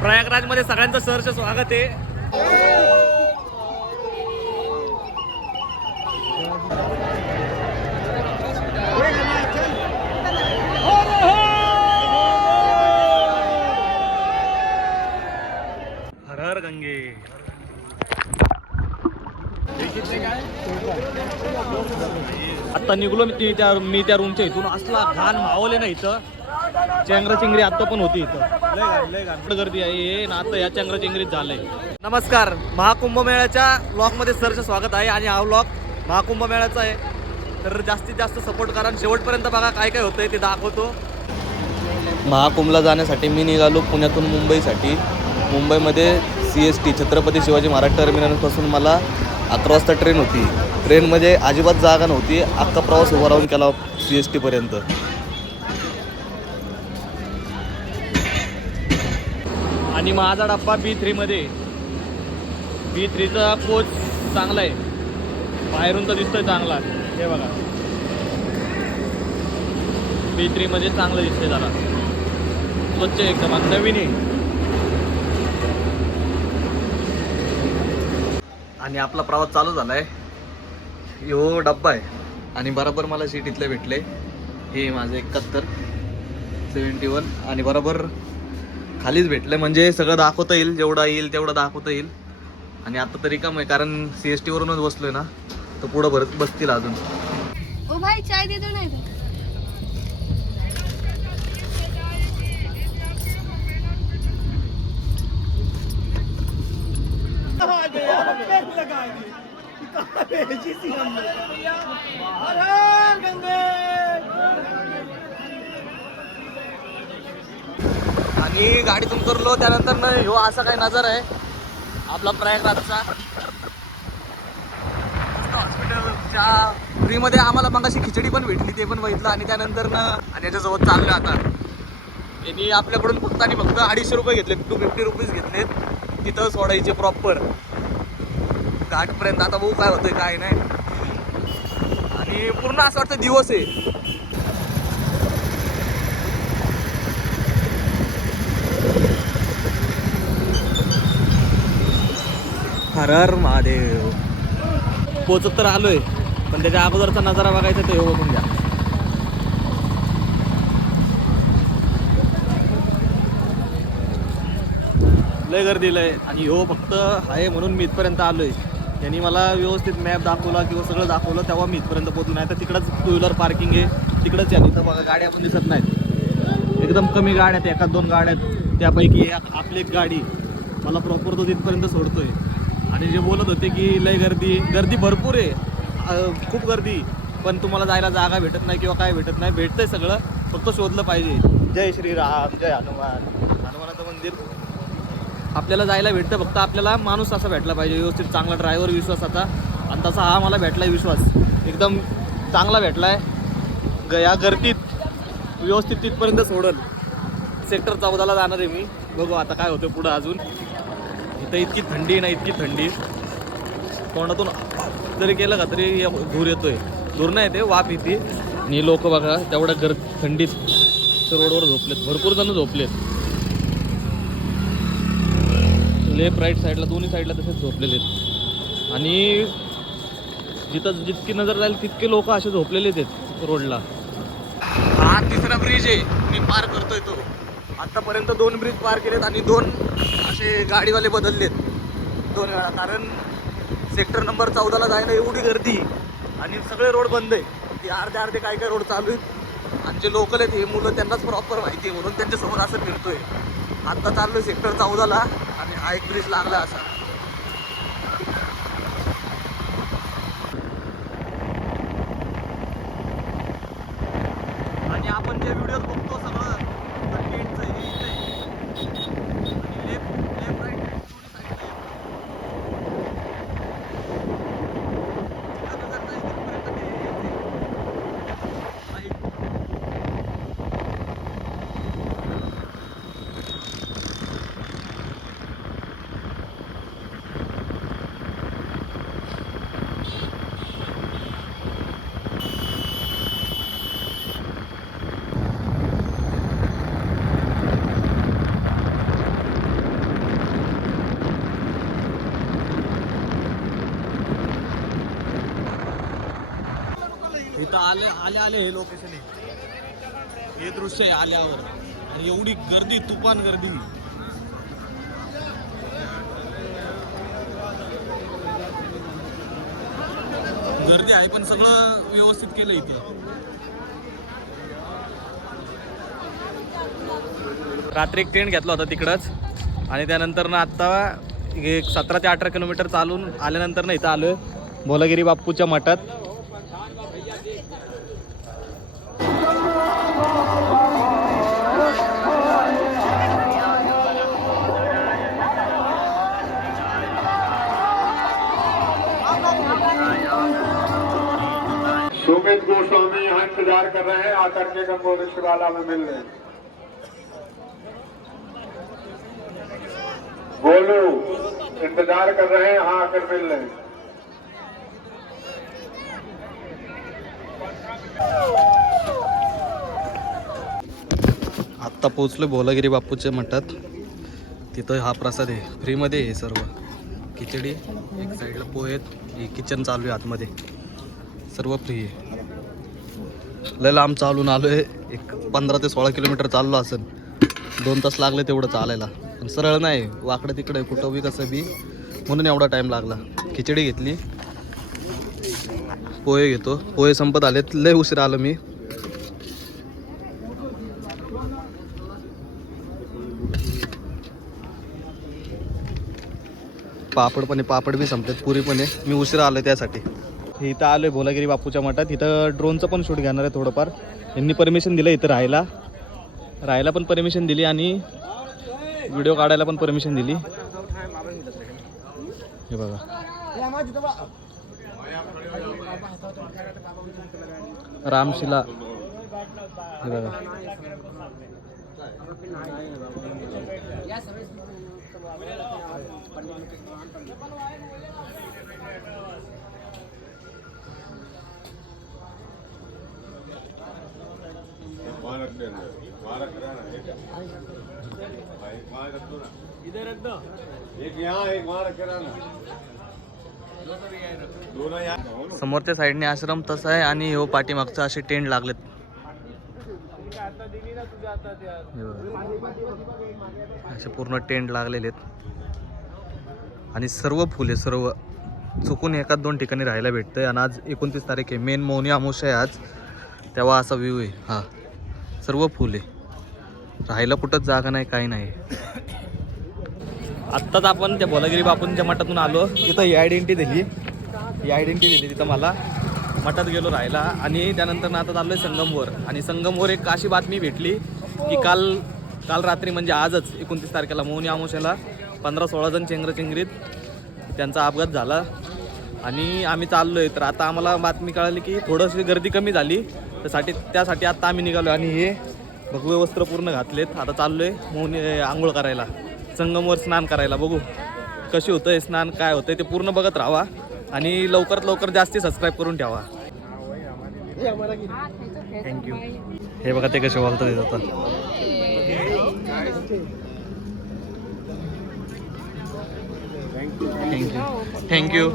प्रयागराजमध्ये सगळ्यांचं सहर्ष स्वागत आहे. हर गंगे. आता निघलो मी ती- त्या मी त्या रूमच्या इथून. असला घाण मावले ना इथं. चेंगरा चिंगरी आता पण होती इथं. गर्दी आहे. हे ना आता या चेंगरा चिंगरीत झालंय. नमस्कार. महाकुंभ मेळ्याच्या ब्लॉगमध्ये सरचं स्वागत आहे आणि हा ब्लॉग महाकुंभ मेळ्याचा आहे. तर जास्तीत जास्त सपोर्ट करा आणि शेवटपर्यंत बघा काय काय होतंय ते दाखवतो. महाकुंभला जाण्यासाठी मी निघालो पुण्यातून मुंबईसाठी. मुंबईमध्ये C S T Chhatrapati Shivaji Maharaj टर्मिनलपासून मला अकरा वाजता ट्रेन होती. ट्रेनमध्ये अजिबात जागा नव्हती. अख्खा प्रवास उभा राहून केला सी एस टीपर्यंत आणि माझा डब्बा बी थ्रीमध्ये बी थ्रीचा कोच चांगला आहे. बाहेरून तर दिसतोय चांगला. हे बघा. बी थ्रीमध्ये चांगलं दिसतंय त्याला. स्वच्छ आहे एकदम. नवीन आहे. आणि आपला प्रवास चालू झाला आहे यो डब्बा आहे. आणि बरोबर मला सीट इथले भेटले. हे माझं एकाहत्तर सेवन्टी वन आणि बरोबर खालीच भेटलं. म्हणजे सगळं दाखवता येईल जेवढं येईल तेवढं दाखवता येईल. आणि आता तरी काम आहे कारण सी एस टीवरूनच बसलोय ना तर पुढं भरत बसतील अजून. ओ भाई चाय दे दो ना आम्ही गाडीतून करलो त्यानंतर ना ह्यो असा काय नजर आहे. आपला प्रयागराजचा. हॉस्पिटलच्या फ्रीमध्ये आम्हाला मग अशी खिचडी पण भेटली ते पण बघितलं. आणि त्यानंतर ना आणि याच्यासोबत चाललं आता. त्यांनी आपल्याकडून फक्त आणि फक्त अडीचशे रुपये घेतले टू फिफ्टी रुपीज घेतलेत. तिथं सोडायचे प्रॉपर घाटपर्यंत आता बघू काय होतंय काय नाही. आणि पूर्ण असं वाटतं दिवस आहे. हर हर महादेव. पोचत तर आलोय पण त्याच्या अगोदरचा नजारा बघायचा तो ह्यो बघून घ्या. लय गर्दी लय. आणि ह्यो फक्त आहे म्हणून मी इथपर्यंत आलोय. त्यांनी मला व्यवस्थित मॅप दाखवला किंवा सगळं दाखवलं तेव्हा मी इथपर्यंत पोहोचलो. नाही तर तिकडंच टू व्हीलर पार्किंग आहे. तिकडंच या इथं बघा गाड्या पण दिसत नाहीत. एकदम कमी गाड्या आहेत. एखाद दोन गाड्या आहेत. त्यापैकी एक आपली एक गाडी. मला प्रॉपर तो तिथपर्यंत सोडतोय. आणि जे बोलत होते की लय गर्दी गर्दी भरपूर आहे. खूप गर्दी. पण तुम्हाला जायला जागा भेटत नाही किंवा काय भेटत नाही. भेटतंय सगळं. फक्त शोधलं पाहिजे. जय श्रीराम जय हनुमान. हनुमानाचं मंदिर. आपल्याला जायला भेटतं. फक्त आपल्याला माणूस असा भेटला पाहिजे. व्यवस्थित चांगला ड्रायव्हर विश्वासाचा आणि तसा हा मला भेटलाय विश्वास. एकदम चांगला भेटलाय. ग या गर्दीत. व्यवस्थित तिथपर्यंत सोडल. सेक्टर चौदाला जाणार आहे मी. बघू आता काय होतं पुढं अजून. इथं इतकी थंडी आहे ना इतकी थंडी. तोंडातून जरी केलं का तरी धूर येतोय. धूर नाही येते वाफ येते. आणि लोक बघा तेवढ्या गर थंडीत रोडवर झोपलेत. भरपूर जण झोपलेत. लेफ्ट राईट साईडला दोन्ही साईडला तसेच झोपलेले आहेत. आणि जिथं जितकी नजर जाईल तितके लोक असे झोपलेलेच आहेत रोडला. हा तिसरा ब्रिज आहे. मी पार करतोय तो. आतापर्यंत दोन ब्रिज पार केलेत आणि दोन असे गाडीवाले बदललेत दोन वेळा. कारण सेक्टर नंबर चौदाला जायला एवढी गर्दी आणि सगळे रोड बंद आहे. ते अर्धे अर्धे काय काय रोड चालू आहेत. आणि जे लोकल आहेत हे मुलं त्यांनाच प्रॉपर माहिती आहे. म्हणून त्यांच्यासमोर असं फिरतोय. आत्ता चाललोय सेक्टर चौदाला आणि हा एक ब्रिज लागला असा. आणि आपण जे व्हिडिओ बघतो सगळं कंटेंटचं हे इथं आहे. आणि लेफ्ट लेफ्ट राईट दोन्ही साईडला आहे. जिकडं नजर जाईल तिथपर्यंत ते हेच आहे. Light. इथं आले आले आले हे लोकेशन आहे. हे दृश्य आहे आल्यावर. आणि एवढी गर्दी तुफान गर्दी. गर्दी आहे पण सगळं व्यवस्थित केलं इथे. रात्री एक टेंट घेतला होता तिकडंच. आणि त्यानंतर ना आत्ता एक सतरा ते अठरा किलोमीटर चालून आल्यानंतर ना इथं आलो बोलागिरी बाप्पूच्या मठात. सुमित गोस्वामी यहाँ इंतजार कर रहे हैं आकर के गंगोत्री शिवाला में मिल रहे हैं। गोलू इंतजार कर रहे हैं यहाँ आकर मिल रहे हैं। आत्ता पोहोचलो भोलागिरी बापूच्या मठात. तिथं हा प्रसाद आहे. फ्रीमध्ये आहे सर्व. खिचडी एक साईडला पोहे हे किचन चालू आहे आतमध्ये. सर्व फ्री आहे. लय लांब चालून आलो आहे एक पंधरा ते सोळा किलोमीटर चाललो असेल. दोन तास लागले तेवढं चालायला. पण सरळ नाही. वाकडं तिकडे कुठं बी कसं बी. म्हणून एवढा टाईम लागला. खिचडी घेतली. पोहे घेतो. पोहे संपत आलेत. लय उशीर आलो मी. पापड पण आहे पापड बी संपलेत. पुरी पण आहे मी उशिरा आलो त्यासाठी. इथं आलो आहे भोलागिरी बापूच्या मठात. इथं ड्रोनचं पण शूट घेणार आहे थोडंफार. यांनी परमिशन दिलं इथं राहायला. राहायला पण परमिशन दिली आणि व्हिडिओ काढायला पण परमिशन दिली. हे बघा. रामशिला. हे बघा. एक यहाँ एक वहाँ रख यहाँ। समोरच्या साईडने आश्रम तसा आहे आणि हो पाठीमागचं असे टेंट लागलेत. असे पूर्ण टेंट लागलेले आहेत. आणि सर्व फुले सर्व चुकून एकाच दोन ठिकाणी राहायला भेटतंय. आणि आज एकोणतीस तारीख आहे. मेन मौनी अमावस्या आहे आज. तेव्हा असा व्ह्यू आहे. हा. सर्व फुले. राहायला कुठंच जागा नाही काही नाही. आत्ताच आपण त्या भोलागिरी बापूंच्या मठातून आलो. तिथं ही आयडेंटिटी दिली. ही आयडेंटिटी दिली तिथं मला. मठात गेलो राहायला. आणि त्यानंतर आता चाललो आहे संगमवर. आणि संगमवर एक अशी बातमी भेटली की काल काल रात्री म्हणजे आजच एकोणतीस तारखेला मौनी आमोशाला पंधरा सोळा जण चेंगरचेंगरीत त्यांचा अपघात झाला. आणि आम्ही चाललो आहे तर आता आम्हाला बातमी कळाली की थोडंशी गर्दी कमी झाली. त्यासाठी त्यासाठी आत्ता आम्ही निघालो आणि हे भगवे वस्त्र पूर्ण घातलेत. आता चाललो आहे मौनी आंघोळ करायला. संगमवर स्नान करायला बघू. कशी होतं आहे स्नान काय होतं ते पूर्ण बघत राहा आणि लवकरात लवकर जास्ती सबस्क्राईब करून ठेवा. थँक्यू हे बघा ते कसे बोलतो देत आता. थँक्यू थँक्यू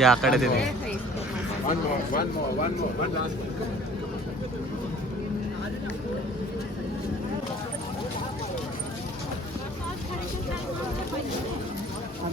या आकडे देते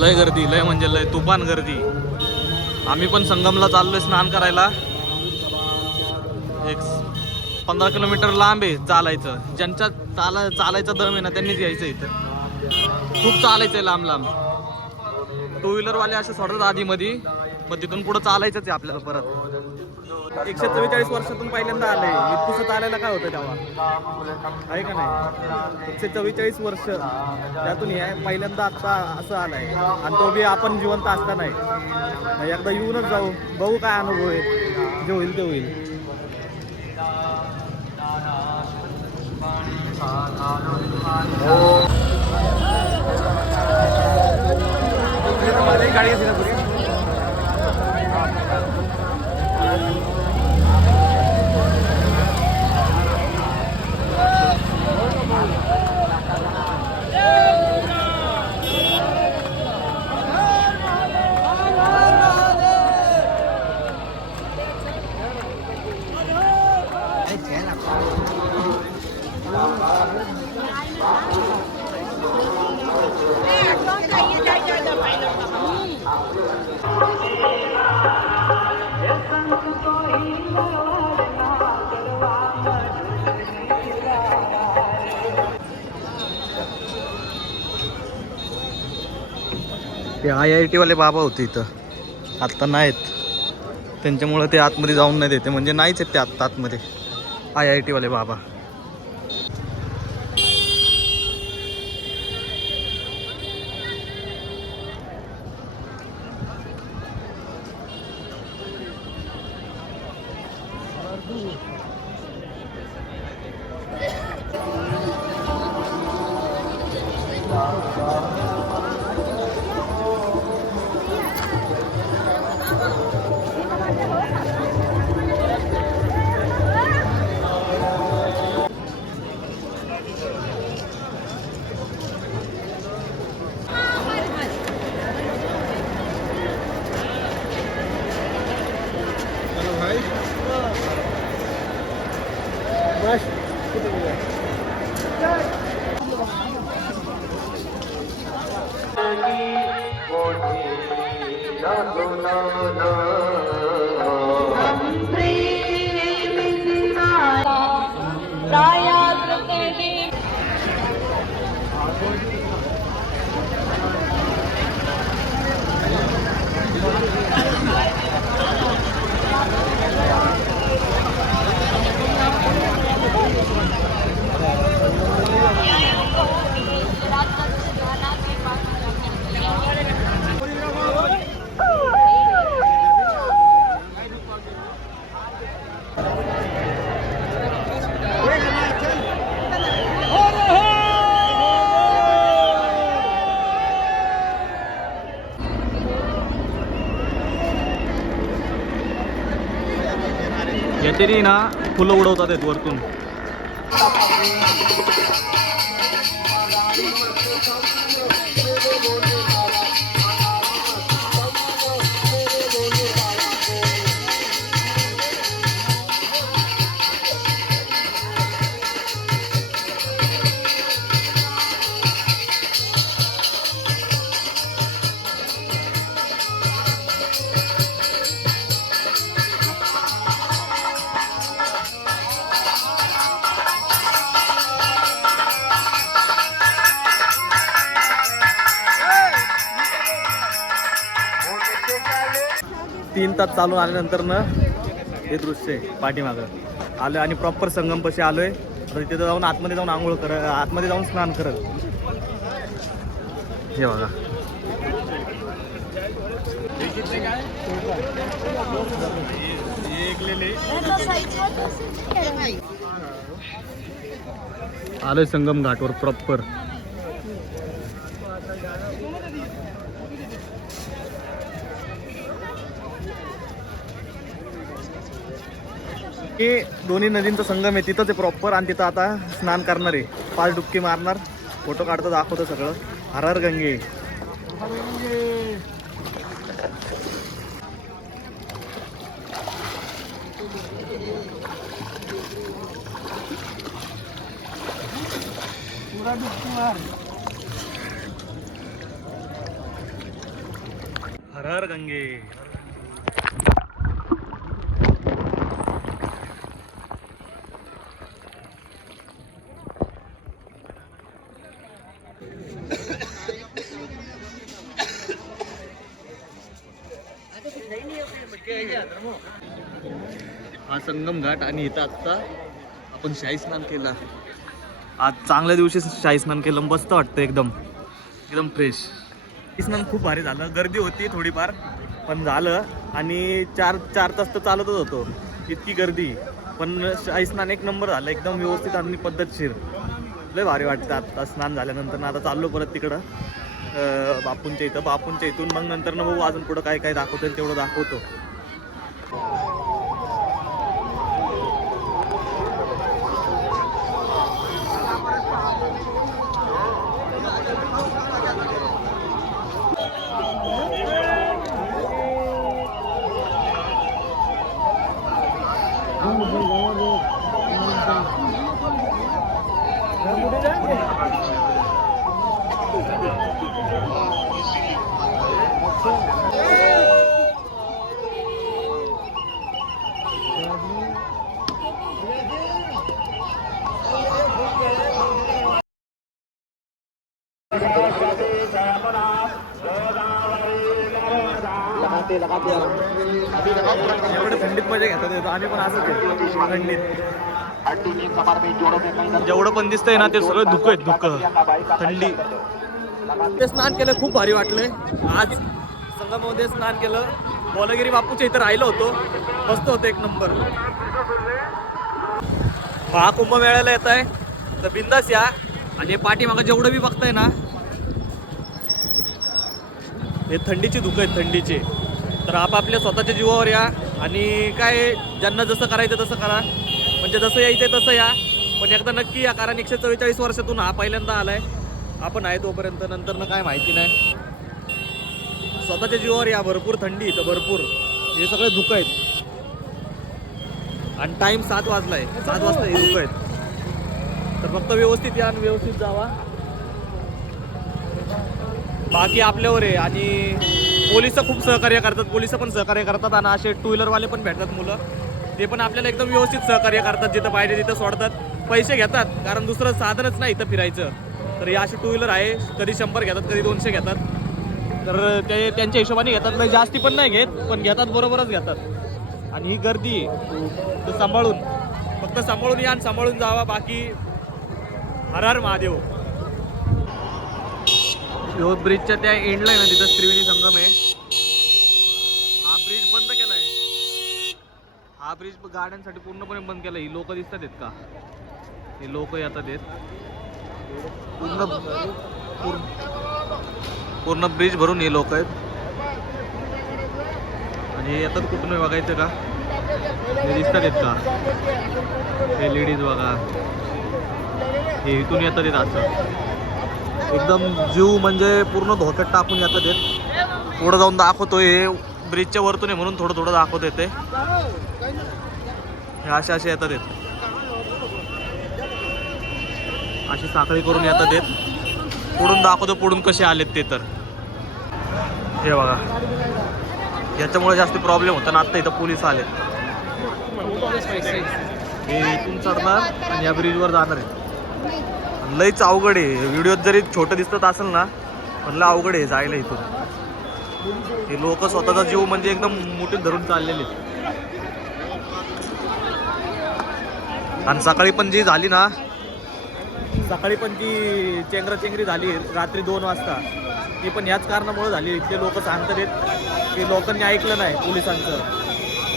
लय गर्दी लय म्हणजे लय तुफान गर्दी. आम्ही पण संगमला चाललोय स्नान करायला. एक पंधरा किलोमीटर लांब आहे चालायचं. ज्यांच्या चाला चालायचा दम आहे ना त्यांनीच यायचं इथं. खूप चालायचं आहे लांब लांब टू व्हीलरवाले असे सोडतात आधीमध्ये मग तिथून पुढं चालायचंच आहे आपल्याला परत. एकशे चव्वेचाळीस वर्षातून पहिल्यांदा आलंय. इतकुसत आलेला काय होतं तेव्हा? आहे का नाही? एकशे चव्वेचाळीस वर्ष त्यातून हे पहिल्यांदा आता असं आलंय. आणि तो बी आपण जिवंत असता नाही एकदा येऊनच जाऊ. बघू काय अनुभव आहे. जे होईल ते होईल. गाडी ते आय आय टीवाले बाबा होते इथं. आत्ता नाहीत. त्यांच्यामुळं ते आतमध्ये जाऊन नाही देते. म्हणजे नाहीच आहेत ते आत्ता आतमध्ये. आय आय टीवाले बाबा. याच्यानी ना फुलं उडवतात आहेत वरतून. तास चालून आल्यानंतर ना हे दृश्य आहे पाठीमागं. आलं आणि प्रॉपर संगमपाशी आलोय. आता तिथं जाऊन आतमध्ये जाऊन आंघोळ कर आतमध्ये जाऊन स्नान करत हे बघा. आलोय संगम घाटवर प्रॉपर हे दोन्ही नदींचा संगम आहे तिथंच आहे प्रॉपर आणि तिथं आता स्नान करणार आहे. पाच डुबकी मारणार. फोटो काढतो दाखवतो सगळं. हर हर गंगे हर हर गंगे हा संगम घाट आणि इथं आत्ता आपण शाही स्नान केला. आज चांगल्या दिवशी शाही स्नान केलं मस्त वाटतं एकदम. एकदम फ्रेश शाही स्नान खूप भारी झालं. गर्दी होती थोडीफार पण झालं. आणि चार चार तास तर चालतच होतो. इतकी गर्दी. पण शाही स्नान एक नंबर झालं. एकदम व्यवस्थित आणि पद्धतशीर. लय भारी वाटतं आता स्नान झाल्यानंतर. ना आता चाललो परत तिकडं. बापूंच्या इथं. बापूंच्या इथून मग नंतर ना बघू अजून पुढं काय काय दाखवतो तेवढं दाखवतो. एवढं थंडीत मजा घेतात येतो आम्ही पण असंच आहे. थंडीत. जेवढं पण दिसतंय ना ते सगळं धुकं आहेत धुकं. थंडी. ते स्नान केलं खूप भारी वाटलंय. आज संगमामध्ये स्नान केलं. बोलागिरी बापूच्या इथं राहिलो होतो. मस्त होतं एक नंबर महाकुंभ कुंभमेळ्याला येत आहे. तर बिंदास या. आणि पाठीमागं जेवढं बी बघताय ना हे थंडीची धुकं आहेत थंडीचे. तर आपापल्या स्वतःच्या जीवावर या. आणि काय ज्यांना जसं करायचं तसं करा. म्हणजे जसं यायचं तसं या. पण एकदा नक्की या कारण एकशे चव्वेचाळीस वर्षातून हा पहिल्यांदा आलाय. आपण आहे तोपर्यंत. नंतर ना काय माहिती नाही. स्वतःच्या जीवावर या भरपूर थंडी इथं भरपूर. हे सगळे धुकं आहेत. आणि टाइम सात वाजलाय. सात वाजता हे धुकं आहेत. तर फक्त व्यवस्थित या आणि व्यवस्थित जावा. बाकी आपल्यावर आहे आणि पोलीस खूप सहकार्य करतात. पोलीस पण सहकार्य करतात आणि असे टू व्हीलरवाले पण भेटतात मुलं. ते पण आपल्याला एकदम व्यवस्थित सहकार्य करतात. जिथं पाहिजे तिथं सोडतात. पैसे घेतात. कारण दुसरं साधनच नाही इथं फिरायचं. तर हे असे टू व्हीलर आहे. कधी शंभर घेतात कधी दोनशे घेतात. तर ते त्यांच्या हिशोबाने घेतात. नाही जास्ती पण नाही घेत पण घेतात बरोबरच घेतात. आणि ही गर्दी आहे. तर सांभाळून. फक्त सांभाळून या आणि सांभाळून जावा. बाकी हर हर महादेव. ह्यो ब्रिजच्या त्या एंडला आहे ना तिथं त्रिवेणी संगम आहे. हा ब्रिज बंद केलाय. हा ब्रिज गाड्यांसाठी पूर्णपणे बंद केलाय. ही लोक दिसतात आहेत का? हे लोक येतात आहेत. पूर्ण पूर्ण पूर्ण ब्रिज भरून हे लोक आहेत. आणि हे येतात कुठून आहे बघायचं का? हे दिसतात आहेत का हे लेडीज बघा. हे इथून येतात येत असं. एकदम जीव म्हणजे पूर्ण धोक्यात टाकून येतात येत पुढं जाऊन दाखवतोय हे. ब्रिजच्या वरतून आहे म्हणून थोडं थोडं दाखवत येते. हे असे असे येतात येत अशी साखळी करून येतात येत पुढून दाखवतो पुढून कसे आलेत ते तर. हे बघा. याच्यामुळे जास्त प्रॉब्लेम होता ना आत्ता इथं पोलीस आलेत. हे इथून चढणार आणि या ब्रिजवर जाणार आहेत. लईच अवघड आहे. व्हिडिओत जरी छोटं दिसत असेल ना पण लय अवघड आहे जायला इथून. हे लोक स्वतःचा जीव म्हणजे एकदम मोठे धरून चाललेले आहेत. आणि सकाळी पण जी झाली ना सकाळी पण जी चेंगराचेंगरी झाली रात्री दोन वाजता ती पण याच कारणामुळे झाली. इथले लोक सांगतात आहेत की लोकांनी ऐकलं नाही पोलिसांचं.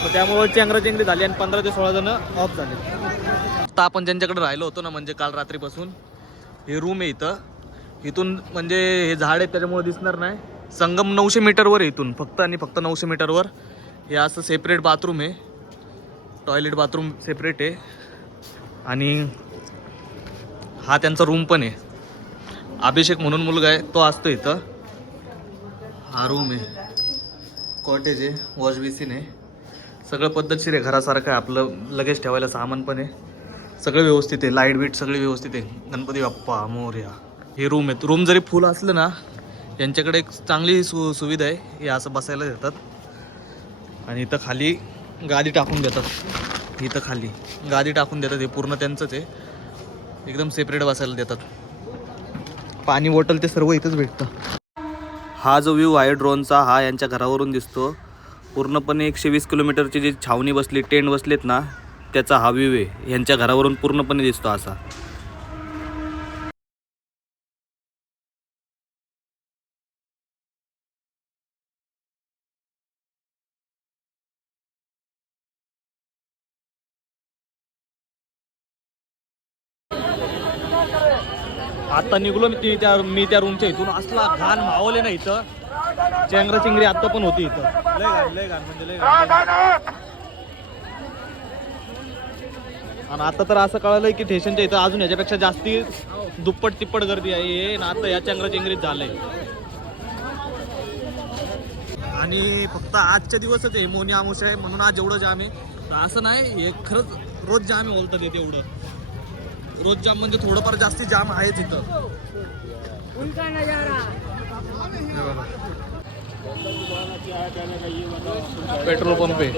तर त्यामुळे चेंगराचेंगरी झाली आणि पंधरा ते सोळा जण ऑफ झाले. आता आपण ज्यांच्याकडे राहिलो होतो ना म्हणजे काल रात्रीपासून हे रूम आहे इथं. इथून म्हणजे हे झाड आहे त्याच्यामुळे दिसणार नाही. संगम नऊशे मीटरवर आहे इथून फक्त आणि फक्त नऊशे मीटरवर. हे असं सेपरेट बाथरूम आहे. टॉयलेट बाथरूम सेपरेट आहे. आणि हा त्यांचा रूम पण आहे. अभिषेक म्हणून मुलगा आहे तो असतो इथं. हा रूम आहे. कॉटेज आहे वॉश बेसिन आहे. सगळं पद्धतशीर आहे घरासारखं आहे आपलं लगेच ठेवायला सामान पण आहे. सगळं व्यवस्थित आहे लाइट बीट सगळे व्यवस्थित आहे. गणपती बाप्पा मोर्या. हे रूम आहेत. रूम जरी फुल असलं ना यांच्याकडे एक चांगली सु सुविधा आहे. हे असं बसायला देतात. आणि इथं खाली गादी टाकून देतात. इथं खाली गादी टाकून देतात. हे पूर्ण त्यांचंच आहे. एकदम सेपरेट बसायला देतात. पाणी बॉटल ते सर्व इथंच भेटतं. हा जो व्ह्यू आहे ड्रोनचा हा यांच्या घरावरून दिसतो. पूर्णपणे एकशे वीस किलोमीटरची जी छावणी बसली टेंट बसलेत ना त्याचा हा व्ह्यू आहे. यांच्या घरावरून पूर्णपणे दिसतो असा. आता निघलो मी ती- त्या मी त्या रूमच्या इथून. असला घाण मावले ना इथं. चेंगरा चिंगरी आत्ता पण होती इथं. लय घाण लय घाण म्हणजे लय घाण. आणि आता तर असं कळालंय की ठेशनच्या इथं अजून याच्यापेक्षा जास्ती दुप्पट तिप्पट गर्दी आहे. हे ना आता या चेंगरा चिंगरीत झालंय. आणि फक्त आजच्या दिवसच आहे मोनी आमोश आहे. म्हणून आज एवढं जाम आहे. तर असं नाही हे खरंच रोज जाम बोलतात येते एवढं. रोज जाम म्हणजे थोडंफार जास्ती जाम आहेच इथं. हे बघा. पेट्रोल पंप आहे.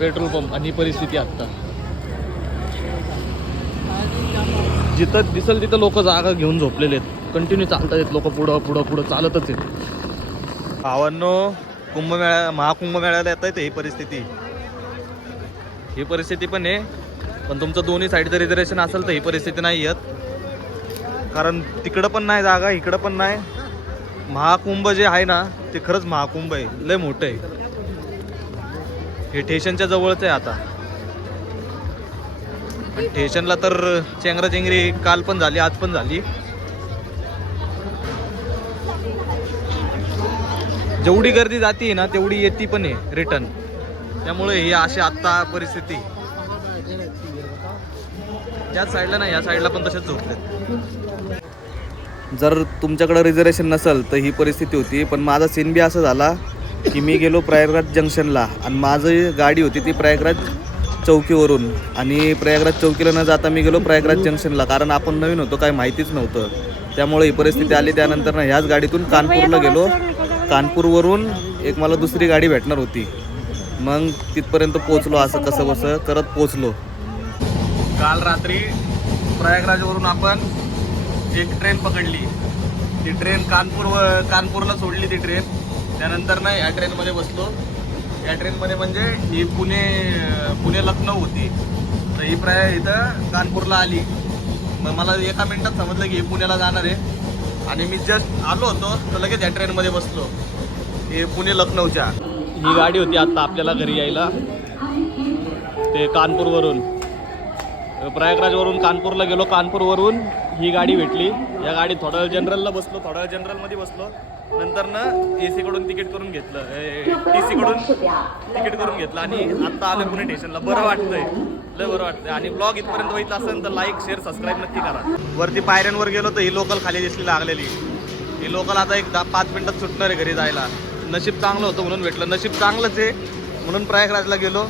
पेट्रोल पंप आणि ही परिस्थिती आता जिथं दिसल तिथं लोक जागा घेऊन झोपलेले आहेत. कंटिन्यू चालतात आहेत लोक पुढं पुढं पुढं चालतच आहेत. भावांनो कुंभमेळा महाकुंभमेळ्याला येत आहे ही परिस्थिती. ही परिस्थिती पण आहे. पण तुमचं दोन्ही साईडचं रिझर्वेशन असेल तर ही परिस्थिती नाही येत. कारण तिकडं पण नाही जागा इकडं पण नाही. महाकुंभ जे आहे ना ते खरंच महाकुंभ आहे. लय मोठं आहे. हे ठेशनच्या जवळच आहे आता. ठेशनला तर चेंगराचेंगरी काल पण झाली आज पण झाली. जेवढी गर्दी जाते ना तेवढी येते पण आहे रिटर्न त्यामुळे ही अशी आत्ता परिस्थिती. ज्याच साईडला नाही या साईडला पण तसेच झोपलेत. जर तुमच्याकडे रिझर्वेशन नसेल तर ही परिस्थिती होती. पण माझा सीन बी असा झाला की मी गेलो प्रयागराज जंक्शनला आणि माझी गाडी होती ती प्रयागराज चौकीवरून. आणि प्रयागराज चौकीला न जाता मी गेलो प्रयागराज जंक्शनला. कारण आपण नवीन होतो काय माहितीच नव्हतं. त्यामुळे ही परिस्थिती आली. त्यानंतर ना ह्याच गाडीतून कानपूरला गेलो. कानपूरवरून एक मला दुसरी गाडी भेटणार होती. मग तिथपर्यंत पोचलो असं कसं बसं करत पोचलो काल रात्री प्रयागराजवरून आपण एक ट्रेन पकडली ती ट्रेन कानपूर कानपूरला सोडली ती ट्रेन. त्यानंतर ना या ट्रेनमध्ये बसलो. या ट्रेनमध्ये म्हणजे ही पुणे पुणे लखनौ होती. तर ही प्राय इथं कानपूरला आली. मग मला एका मिनिटात समजलं की ही पुण्याला जाणार आहे. आणि मी जस्ट आलो होतो तर लगेच या ट्रेनमध्ये बसलो. हे पुणे लखनौच्या. ही गाडी होती आता आपल्याला घरी यायला. ते कानपूरवरून. प्रयागराजवरून कानपूरला गेलो. कानपूरवरून ही गाडी भेटली. या गाडीत थोडा वेळ जनरलला बसलो. थोडा वेळ जनरलमध्ये बसलो. नंतर ना ए सीकडून तिकीट करून घेतलं. टी सीकडून तिकीट करून घेतलं. आणि आत्ता आलं पुणे स्टेशनला. बरं वाटतंय. लय बरं वाटतंय. आणि ब्लॉग इथपर्यंत व्हायचं असेल तर लाईक शेअर सबस्क्राईब नक्की करा. वरती पायऱ्यांवर गेलो तर ही लोकल खाली दिसली लागलेली. ही लोकल आता एक दहा पाच मिनिटात सुटणार आहे घरी जायला. नशीब चांगलं होतं म्हणून भेटलं. नशीब चांगलंच आहे म्हणून प्रयागराजला गेलो.